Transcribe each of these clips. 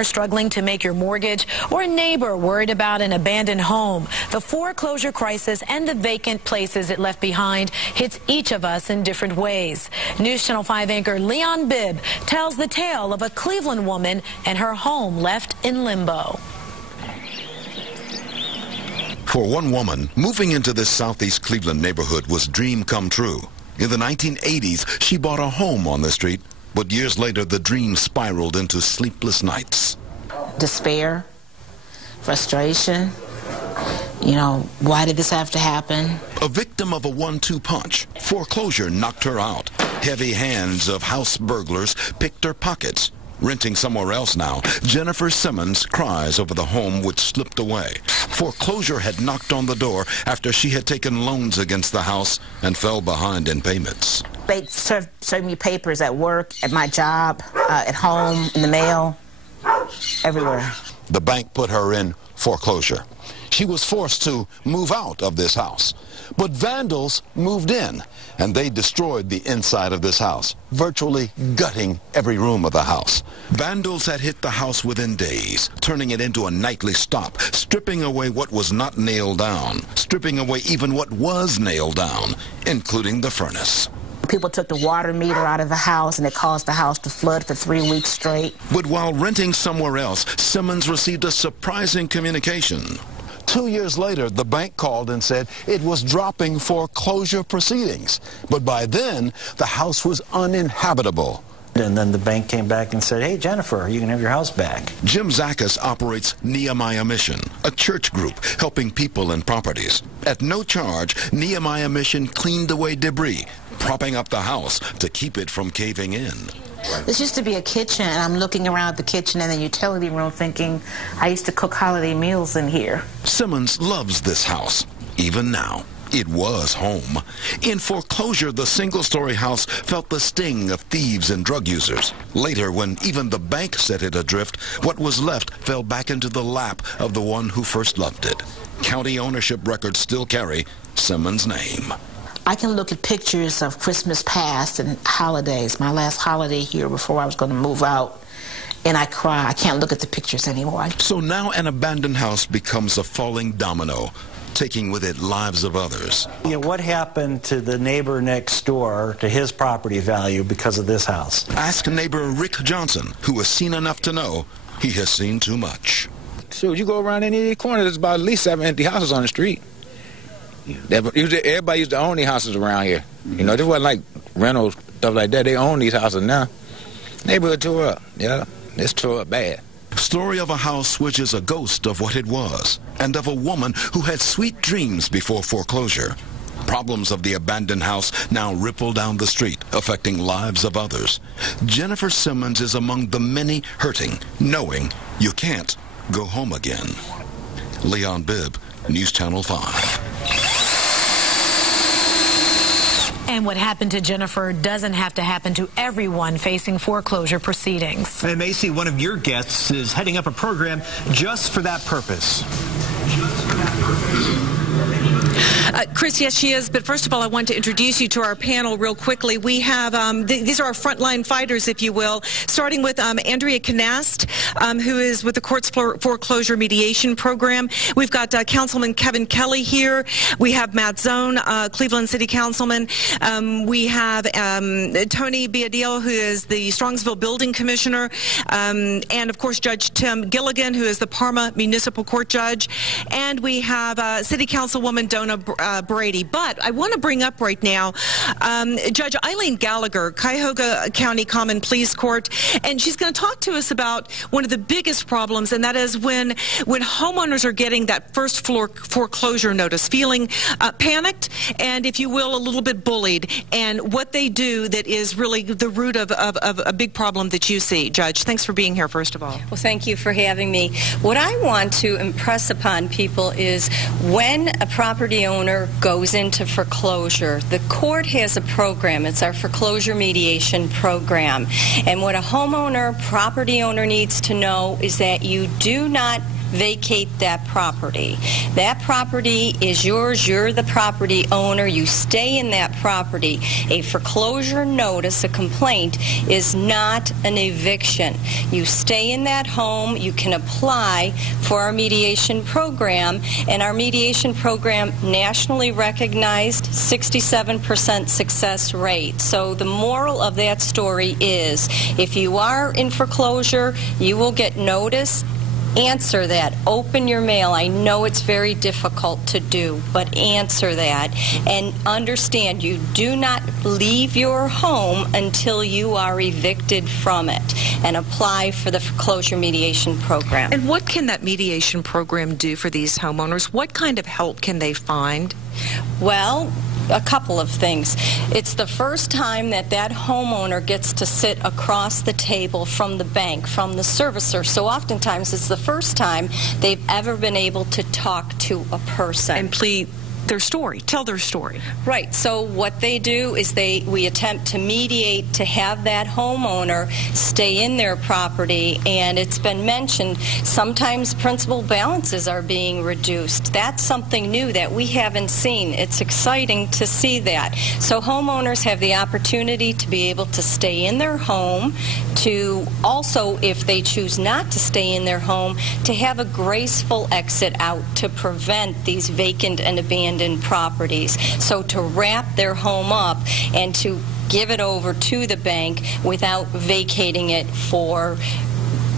homeowner struggling to make your mortgage, or a neighbor worried about an abandoned home, the foreclosure crisis and the vacant places it left behind hits each of us in different ways. News Channel 5 anchor Leon Bibb tells the tale of a Cleveland woman and her home left in limbo. For one woman, moving into this southeast Cleveland neighborhood was dream come true. In the 1980s, she bought a home on the street, but years later, the dream spiraled into sleepless nights. Despair, frustration. You know, why did this have to happen? A victim of a 1-2 punch, foreclosure knocked her out. Heavy hands of house burglars picked her pockets. Renting somewhere else now, Jennifer Simmons cries over the home which slipped away. Foreclosure had knocked on the door after she had taken loans against the house and fell behind in payments. They served me papers at work, at my job, at home, in the mail, everywhere. The bank put her in foreclosure. She was forced to move out of this house. But vandals moved in, and they destroyed the inside of this house, virtually gutting every room of the house. Vandals had hit the house within days, turning it into a nightly stop, stripping away what was not nailed down, stripping away even what was nailed down, including the furnace. People took the water meter out of the house, and it caused the house to flood for 3 weeks straight. But while renting somewhere else, Simmons received a surprising communication. 2 years later, the bank called and said it was dropping foreclosure proceedings. But by then, the house was uninhabitable. And then the bank came back and said, hey, Jennifer, you can have your house back. Jim Zakas operates Nehemiah Mission, a church group helping people and properties. At no charge, Nehemiah Mission cleaned away debris, propping up the house to keep it from caving in. This used to be a kitchen, and I'm looking around the kitchen and the utility room thinking, I used to cook holiday meals in here. Simmons loves this house, even now. It was home. In foreclosure, the single-story house felt the sting of thieves and drug users. Later, when even the bank set it adrift, what was left fell back into the lap of the one who first loved it. County ownership records still carry Simmons' name. I can look at pictures of Christmas past and holidays, my last holiday here before I was going to move out, and I cry. I can't look at the pictures anymore. So now an abandoned house becomes a falling domino, taking with it lives of others. You know, what happened to the neighbor next door, to his property value because of this house? Ask neighbor Rick Johnson, who has seen enough to know he has seen too much. So you go around any of these corners, there's about at least 7 empty houses on the street. Everybody used to own these houses around here. You know, this wasn't like rentals, stuff like that. They own these houses now. Neighborhood tore up, yeah. It's tore up bad. Story of a house which is a ghost of what it was, and of a woman who had sweet dreams before foreclosure. Problems of the abandoned house now ripple down the street, affecting lives of others. Jennifer Simmons is among the many hurting, knowing you can't go home again. Leon Bibb, News Channel 5. And what happened to Jennifer doesn't have to happen to everyone facing foreclosure proceedings. And Macy, one of your guests is heading up a program just for that purpose. Chris, yes, she is. But first of all, I want to introduce you to our panel real quickly. We have, these are our frontline fighters, if you will, starting with Andrea Canast, who is with the Court's Foreclosure Mediation Program. We've got Councilman Kevin Kelly here. We have Matt Zone, Cleveland City Councilman. We have Tony Biadil, who is the Strongsville Building Commissioner. And, of course, Judge Tim Gilligan, who is the Parma Municipal Court Judge. And we have City Councilwoman Donna Brady. But I want to bring up right now Judge Eileen Gallagher, Cuyahoga County Common Pleas Court, and she's going to talk to us about one of the biggest problems, and that is when homeowners are getting that first floor foreclosure notice, feeling panicked and, if you will, a little bit bullied, and what they do that is really the root of a big problem that you see. Judge, thanks for being here, first of all. Well, thank you for having me. What I want to impress upon people is when a property owner goes into foreclosure, the court has a program. It's our foreclosure mediation program. And what a homeowner, property owner needs to know is that you do not vacate that property. That property is yours. You're the property owner. You stay in that property. A foreclosure notice, a complaint, is not an eviction. You stay in that home. You can apply for our mediation program, and our mediation program, nationally recognized, 67% success rate. So the moral of that story is, if you are in foreclosure, you will get notice. Answer that. Open your mail. I know it's very difficult to do, but answer that. And understand, you do not leave your home until you are evicted from it. And apply for the foreclosure mediation program. And what can that mediation program do for these homeowners? What kind of help can they find? Well, a couple of things. It's the first time that that homeowner gets to sit across the table from the bank, from the servicer. So oftentimes it's the first time they've ever been able to talk to a person. And plead their story, tell their story. Right. So what they do is we attempt to mediate to have that homeowner stay in their property, and it's been mentioned sometimes principal balances are being reduced. That's something new that we haven't seen. It's exciting to see that. So homeowners have the opportunity to be able to stay in their home, to also, if they choose not to stay in their home, to have a graceful exit out to prevent these vacant and abandoned properties. So to wrap their home up and to give it over to the bank without vacating it for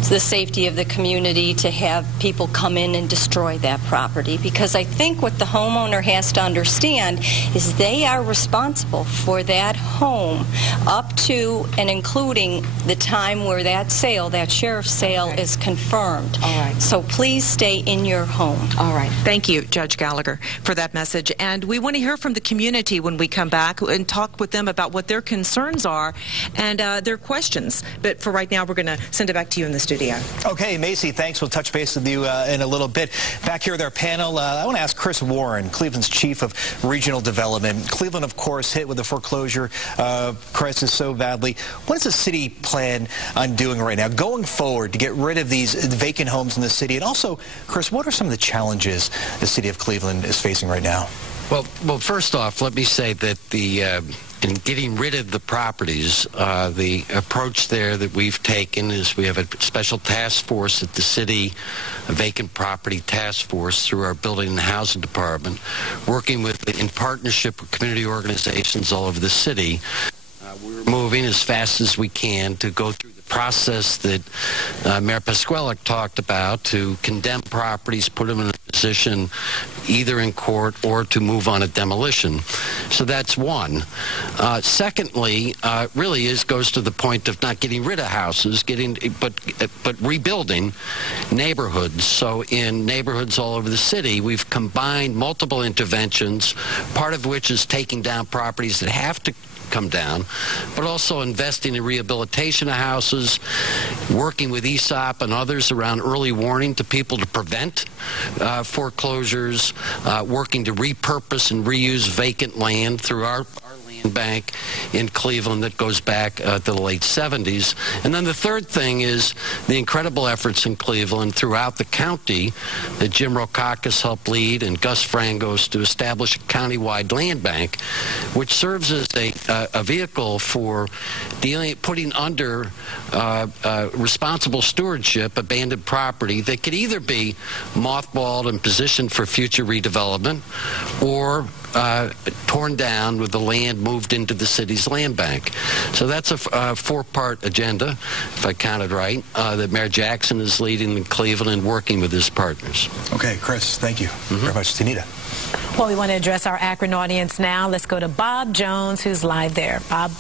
the safety of the community, to have people come in and destroy that property. Because I think what the homeowner has to understand is they are responsible for that home up to and including the time where that sale, that sheriff's sale, is confirmed. All right. So please stay in your home. All right. Thank you, Judge Gallagher, for that message. And we want to hear from the community when we come back and talk with them about what their concerns are and their questions. But for right now, we're going to send it back to you in the studio. Okay, Macy, thanks. We'll touch base with you in a little bit. Back here with our panel, I want to ask Chris Warren, Cleveland's Chief of Regional Development. Cleveland, of course, hit with the foreclosure crisis so badly. What does the city plan on doing right now, going forward, to get rid of these vacant homes in the city? And also, Chris, what are some of the challenges the city of Cleveland is facing right now? Well, first off, let me say that in getting rid of the properties, the approach there that we've taken is we have a special task force at the city, a vacant property task force through our Building and Housing Department, working in partnership with community organizations all over the city. We're moving as fast as we can to go through the process that Mayor Pasqualek talked about, to condemn properties, put them in a position either in court or to move on a demolition. So that's one. Secondly, really goes to the point of not getting rid of houses, but rebuilding neighborhoods. So in neighborhoods all over the city, we've combined multiple interventions, part of which is taking down properties that have to come down, but also investing in rehabilitation of houses, working with ESOP and others around early warning to people to prevent foreclosures, working to repurpose and reuse vacant land through our land bank in Cleveland that goes back to the late 70s. And then the third thing is the incredible efforts in Cleveland throughout the county that Jim Rokakis helped lead and Gus Frangos to establish a countywide land bank, which serves as a vehicle for putting under responsible stewardship abandoned property that could either be mothballed and positioned for future redevelopment or torn down with the land moved into the city's land bank. So that's a four-part agenda, if I counted right, that Mayor Jackson is leading in Cleveland and working with his partners. Okay, Chris, thank you very much. Tanita. Well, we want to address our Akron audience now. Let's go to Bob Jones, who's live there. Bob.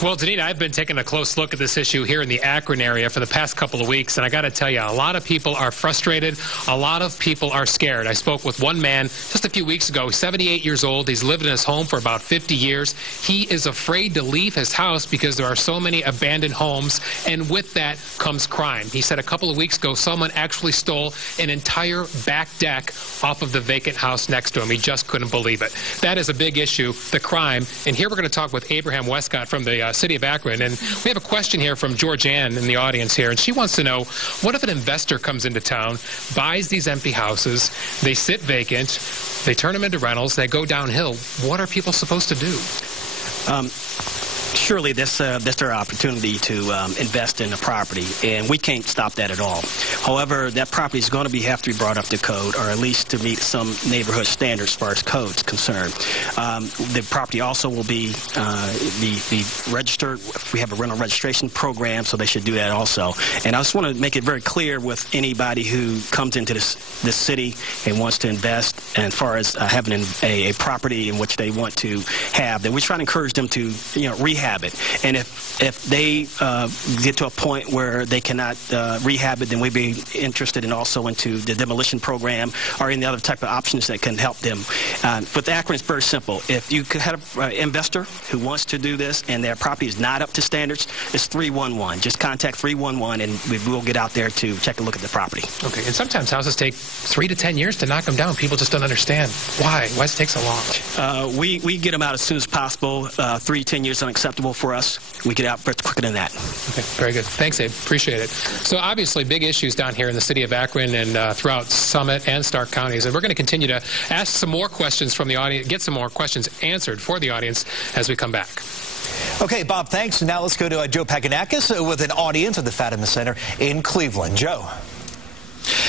Well, Danita, I've been taking a close look at this issue here in the Akron area for the past couple of weeks, and I got to tell you, a lot of people are frustrated. A lot of people are scared. I spoke with one man just a few weeks ago, 78 years old. He's lived in his home for about 50 years. He is afraid to leave his house because there are so many abandoned homes, and with that comes crime. He said a couple of weeks ago, someone actually stole an entire back deck off of the vacant house next to him. He just couldn't believe it. That is a big issue, the crime. And here we're going to talk with Abraham Westcott from the city of Akron. And we have a question here from Georgianne in the audience here, and she wants to know, what if an investor comes into town, buys these empty houses, they sit vacant, they turn them into rentals, they go downhill? What are people supposed to do? Surely that's their opportunity to invest in the property, and we can't stop that at all. However, that property is going to have to be brought up to code, or at least to meet some neighborhood standards as far as code is concerned. The property also will be registered. We have a rental registration program, so they should do that also. And I just want to make it very clear with anybody who comes into this city and wants to invest, and as far as having a property in which they want to have, that we try to encourage them to rehab it. And if they get to a point where they cannot rehab it, then we'd be interested in also into the demolition program or any other type of options that can help them. With Akron, it's very simple. If you have an investor who wants to do this and their property is not up to standards, it's 311. Just contact 311 and we will get out there to check and look at the property. Okay, and sometimes houses take 3 to 10 years to knock them down. People just don't understand why. Why does it take so long? We get them out as soon as possible. 3 to 10 years unacceptable for us. We get out quicker than that. Okay, very good. Thanks, Abe. Appreciate it. So obviously big issues down here in the city of Akron and throughout Summit and Stark counties. And we're going to continue to ask some more questions from the audience, get some more questions answered for the audience as we come back. Okay, Bob, thanks. Now let's go to Joe Paganakis with an audience at the Fatima Center in Cleveland. Joe.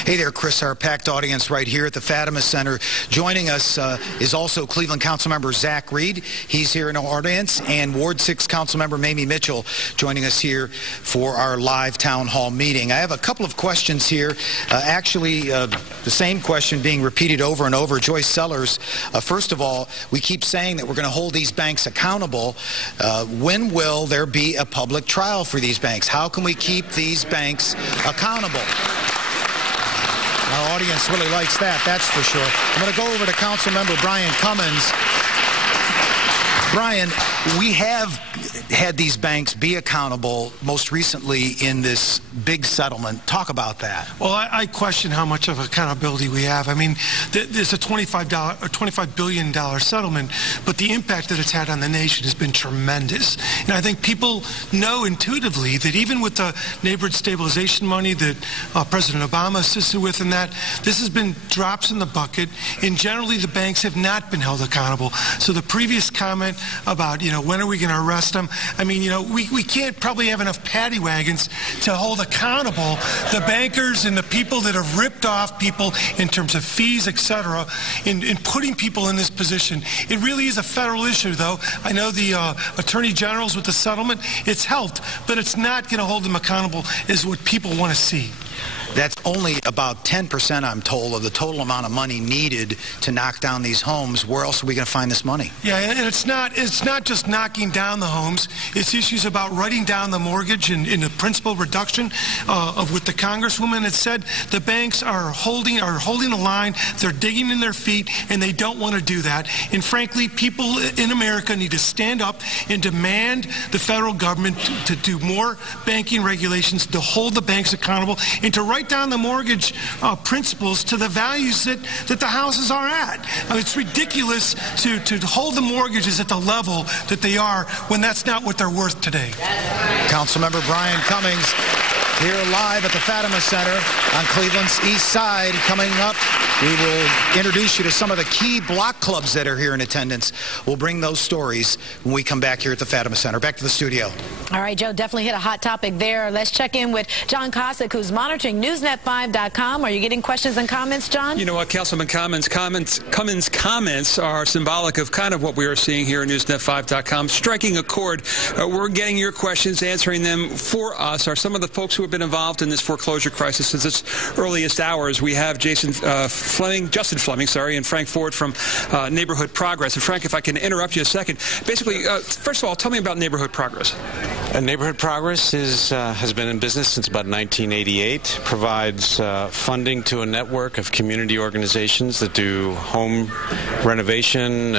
Hey there, Chris, our packed audience right here at the Fatima Center. Joining us is also Cleveland Councilmember Zach Reed. He's here in our audience, and Ward 6 Councilmember Mamie Mitchell joining us here for our live town hall meeting. I have a couple of questions here. The same question being repeated over and over. Joyce Sellers, first of all, we keep saying that we're going to hold these banks accountable. When will there be a public trial for these banks? How can we keep these banks accountable? Our audience really likes that, that's for sure. I'm going to go over to Councilmember Brian Cummins. Brian, we have had these banks be accountable most recently in this big settlement. Talk about that. Well, I question how much of accountability we have. I mean, there's a $25 billion settlement, but the impact that it's had on the nation has been tremendous. And I think people know intuitively that even with the neighborhood stabilization money that President Obama assisted with and that, this has been drops in the bucket, and generally the banks have not been held accountable. So the previous comment about, when are we going to arrest them? I mean, we can't probably have enough paddy wagons to hold accountable the bankers and the people that have ripped off people in terms of fees, etc., in putting people in this position. It really is a federal issue, though. I know the attorney generals with the settlement, it's helped, but it's not going to hold them accountable is what people want to see. That's only about 10%, I'm told, of the total amount of money needed to knock down these homes. Where else are we going to find this money? Yeah, and it's not just knocking down the homes. It's issues about writing down the mortgage and the principal reduction of what the Congresswoman had said. The banks are holding the line. They're digging in their feet, and they don't want to do that. And frankly, people in America need to stand up and demand the federal government to do more banking regulations, to hold the banks accountable, and to write down the mortgage principles to the values that the houses are at. I mean, it's ridiculous to hold the mortgages at the level that they are when that's not what they're worth today. Councilmember Brian Cummins here live at the Fatima Center on Cleveland's east side. Coming up, we will introduce you to some of the key block clubs that are here in attendance. We'll bring those stories when we come back here at the Fatima Center. Back to the studio. All right, Joe, definitely hit a hot topic there. Let's check in with John Cossack, who's monitoring NewsNet5.com. Are you getting questions and comments, John? You know what, Councilman Cummins' comments are symbolic of kind of what we are seeing here at NewsNet5.com. Striking a chord. We're getting your questions, answering them for us. Are some of the folks who have been involved in this foreclosure crisis since its earliest hours? We have Justin Fleming, and Frank Ford from Neighborhood Progress. And Frank, if I can interrupt you a second. Basically, first of all, tell me about Neighborhood Progress. Neighborhood Progress has been in business since about 1988, provides funding to a network of community organizations that do home renovation,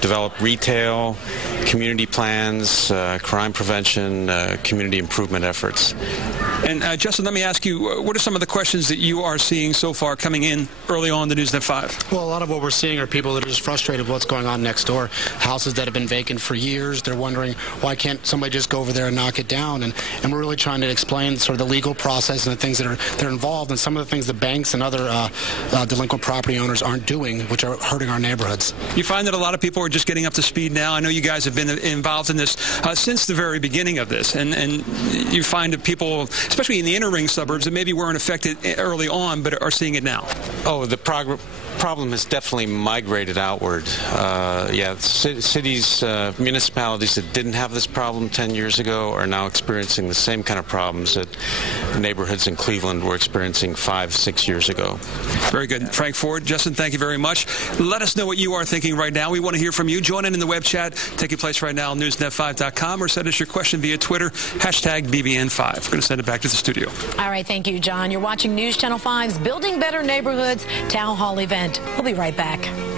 develop retail, community plans, crime prevention, community improvement efforts. And Justin, let me ask you, what are some of the questions that you are seeing so far coming in early on the NewsNet 5? Well, a lot of what we're seeing are people that are just frustrated with what's going on next door. Houses that have been vacant for years. They're wondering, why can't somebody just go over there and knock it down? And we're really trying to explain sort of the legal process and the things that are involved, and some of the things the banks and other delinquent property owners aren't doing, which are hurting our neighborhoods. You find that a lot of people are just getting up to speed now. I know you guys have been involved in this since the very beginning of this, and you find that people, especially in the inner ring suburbs, that maybe weren't affected early on but are seeing it now. Oh, the problem has definitely migrated outward. Cities, municipalities that didn't have this problem 10 years ago are now experiencing the same kind of problems that neighborhoods in Cleveland were experiencing 5-6 years ago. Very good. Frank Ford, Justin, thank you very much. Let us know what you are thinking right now. We want to hear from you. Join in the web chat taking place right now on newsnet5.com, or send us your question via Twitter, #BBN5. We're going to send it back to the studio. All right, thank you, John. You're watching News Channel 5's Building Better Neighborhoods Town Hall event. We'll be right back.